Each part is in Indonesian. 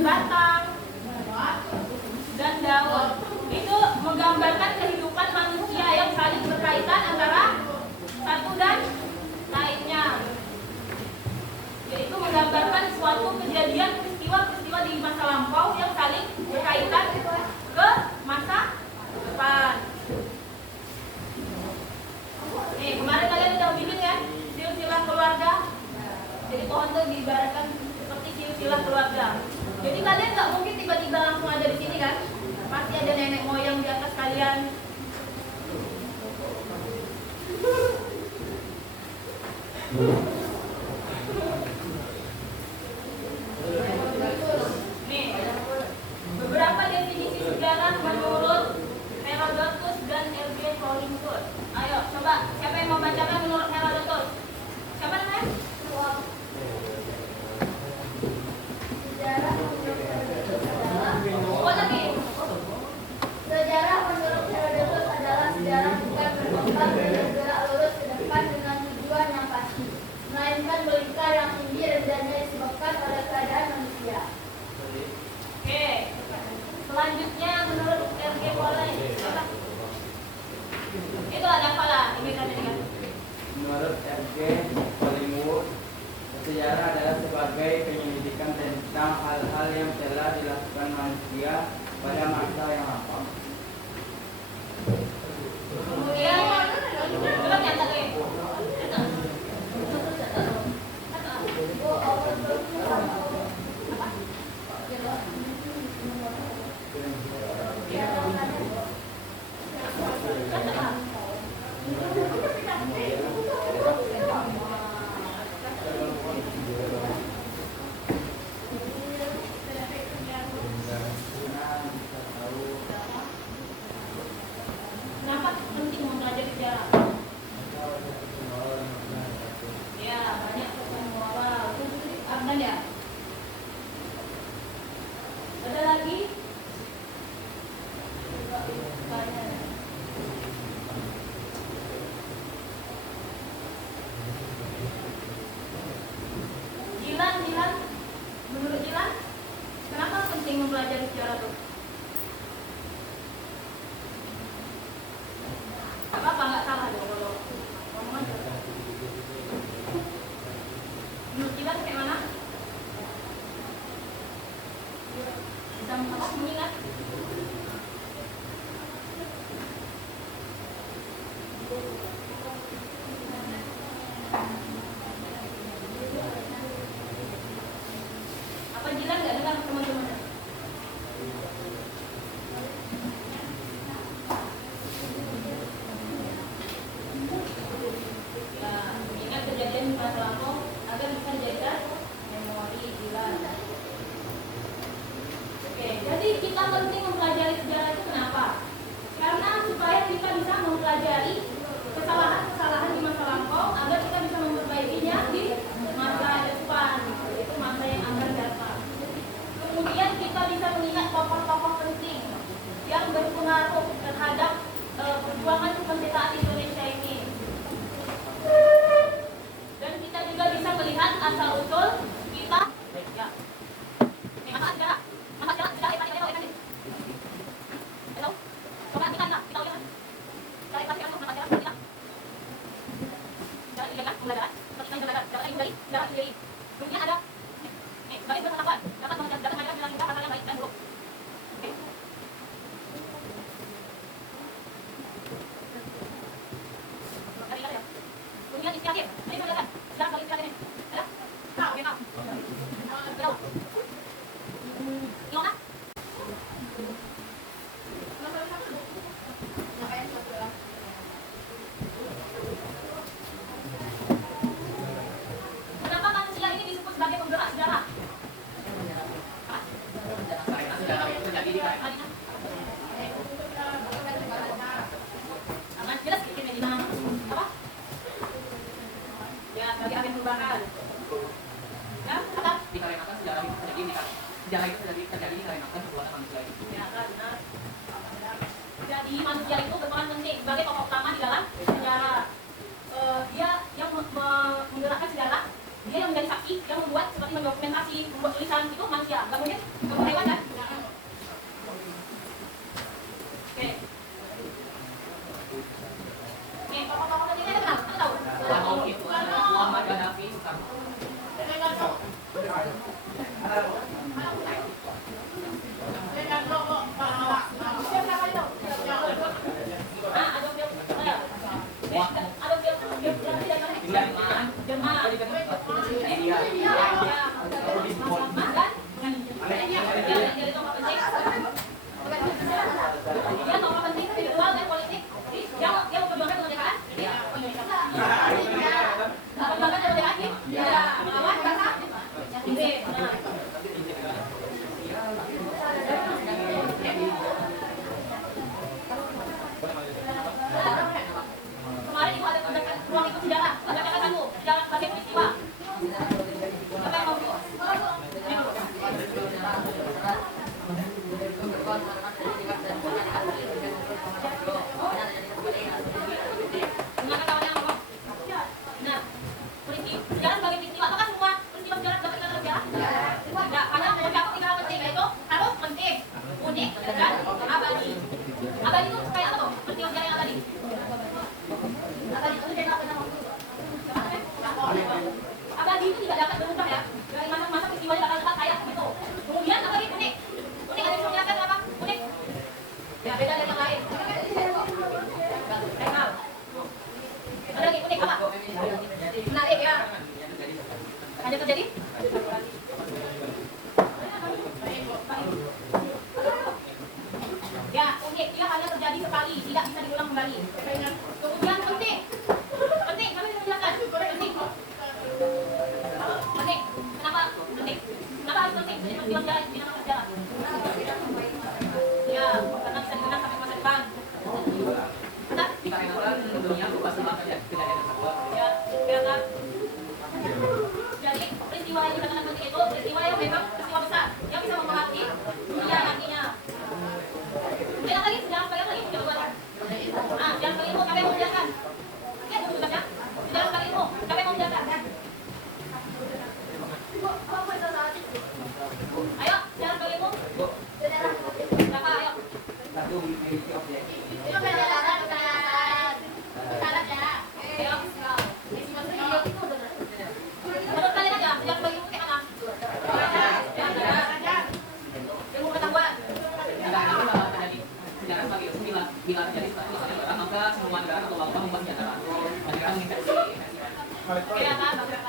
batang, dan daun. Itu menggambarkan kehidupan manusia yang saling berkaitan antara satu dan lainnya. Yaitu menggambarkan suatu kejadian peristiwa di masa lampau yang saling berkaitan ke masa depan. Nih, kemarin kalian udah bikin kan silsilah keluarga. Jadi pohon itu diibaratkan seperti silsilah keluarga. Jadi kalian nggak mungkin tiba-tiba langsung ada di sini kan? Pasti ada nenek moyang di atas kalian. Nih, beberapa definisi sejarah menurut Herodotus dan L.G. Hollingsworth. Ayo, coba siapa yang mau bacakan menurut Herodotus? Siapa namanya? Sejarah menurut Herodotus adalah Sejarah menurut Herodotus adalah sejarah bukan berkembang dan bergerak lurus ke depan dengan tujuan yang pasti, melainkan melingkar yang tinggi rendahnya disebabkan oleh keadaan manusia. Oke. Selanjutnya menurut R.G. Hollingsworth. Itu ada apa lah? Ini kan. Menurut R.G. Hollingsworth, sejarah adalah sebagai penyelidikan tentang hal-hal yang telah dilakukan manusia pada masa yang lampau. Kemudian belum nyata tuh. Kenapa penting mempelajari sejarah? Ya, banyak pesan moral. Abdan ya? Ada lagi? Jilan, menurut Jilan, kenapa penting mempelajari sejarah tuh? Apa nggak salah dong kalau ngomong aja? Menurut Jilan kayak mana? Bisa mengingat? Apa Jilan nggak dengar teman-teman? Ya, mengingat kejadian di masa lampau agar bisa dijadikan memori Jilan. Oke, jadi kita penting mempelajari sejarah itu kenapa? Karena supaya kita bisa mempelajari kesalahan-kesalahan di masa lampau agar kita bisa memperbaikinya di masa depan, yaitu masa yang akan datang. Kemudian kita bisa mengingat tokoh-tokoh penting yang berpengaruh terhadap perjuangan kemerdekaan Indonesia ini. Dan kita juga bisa melihat asal-usul kita. Ya. Ini masa sejarah. Kemudian ada sebagai pengetahuan dapat mengajarkan nilai hal yang baik dan buruk. Oke. Ya. Kemudian inisiatif. Ini kita lihat sejarah kali inisiatif ini. Ada? Oke, berapa? Ilona? Kenapa manusia ini disebut sebagai penggerak sejarah? Aman, jelas bikin Medina apa? Ya, sebagai agen perubahan. Ya, apa? Dikarenakan sejarah itu terjadi di karenakan perbuatan manusia itu. Ya, kan, benar. Jadi manusia itu berperan penting sebagai tokoh utama di dalam sejarah. Dia yang menggerakkan sejarah, dia yang menjadi saksi, yang membuat seperti mendokumentasi, membuat tulisan itu manusia. Nggak mungkin Iya. Kemarin itu ada ruang itu sejarah, bacakan satu, sejarah sebagai peristiwa. Apa yang mau dengarkan kawannya apa? Nah, sejarah sebagai peristiwa, apakah semua peristiwa sejarah dapat dikatakan sejarah? Tidak, karena beberapa tiga hal penting, yaitu harus penting, unik, dan abadi. Abadi itu kayak apa tuh? Peristiwa sejarah yang abadi. Abadi itu tidak dapat berubah ya. Dari masa-masa peristiwa yang akan kayak gitu. Kemudian abadi unik. Unik ada yang menjelaskan apa? Unik. Ya beda dari yang lain. Kenal. Ada lagi unik apa? Menarik ya. Ada terjadi? Ya unik. Dia hanya terjadi sekali, tidak bisa diulang kembali. Kemudian penting. Penting, kami menjelaskan. Penting. Penting. Kenapa penting? Kenapa harus penting? Jadi peristiwa sejarah itu dinamakan sejarah. Ya, karena bisa dikenang sampai masa depan. Benar? Dikarenakan dunia berubah sebab kejadian tersebut. Ya, kira-kira. Jadi peristiwa yang dikatakan penting itu peristiwa yang memang peristiwa besar yang bisa mempengaruhi dunia nantinya. Kemudian lagi sejarah sebagai apa lagi? Sejarah sebagai ilmu, siapa yang mau menjelaskan? Ya, tugasnya. Sejarah sebagai ilmu, siapa yang mau menjelaskan? Ayo, sejarah sebagai ilmu. Siapa? Ayo. Satu memiliki objek. Ayo. Menurut kalian aja, sejarah sebagai ilmu kayak apa? Ilmu pengetahuan. Dikarenakan terjadi sejarah sebagai ilmu bila terjadi sesuatu yang berat, maka semua negara atau bangsa membuat senjata. Negara menginfeksi. Iya kan, bagus.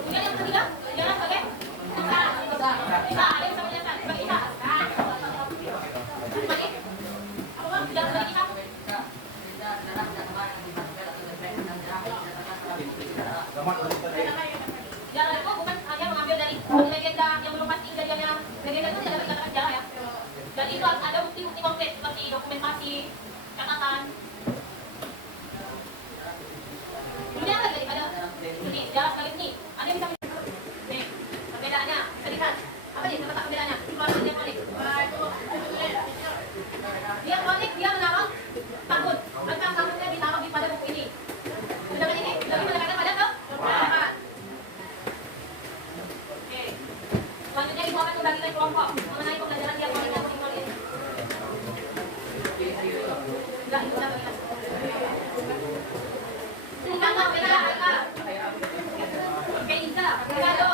Kemudian yang ketiga, sejarah sebagai usaha. Ada yang bisa menjelaskan sebagai usaha. Lagi, apa bang? Sejarah sebagai usaha. Sejarah itu bukan hanya mengambil dari legenda yang belum pasti kejadiannya. Legenda itu tidak dapat dikatakan sejarah ya. Dan itu ada bukti-bukti konkret seperti dokumentasi, catatan. Kemudian apa lagi? Ada seni, sejarah sebagai seni. Ada yang bisa nih, perbedaannya bisa dilihat. Apa nih terletak perbedaannya? Kronik dan kronik. Dia kronik, dia menaruh tahun. Angka tahunnya ditaruh di pada buku ini. Sedangkan ini lebih menekankan pada keberagaman. Oke. Selanjutnya ibu akan membagi dari kelompok mengenai pembelajaran tiap kronik dan simbol ini. Enggak, ibu sudah bagikan. Silakan, silakan. Oke, Iza, Ricardo.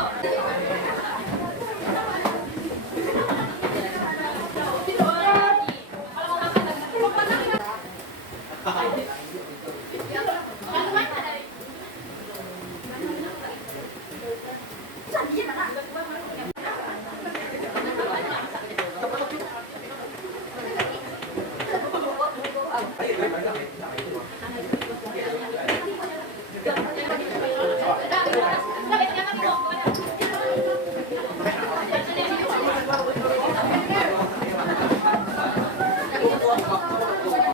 Kalau mau makan,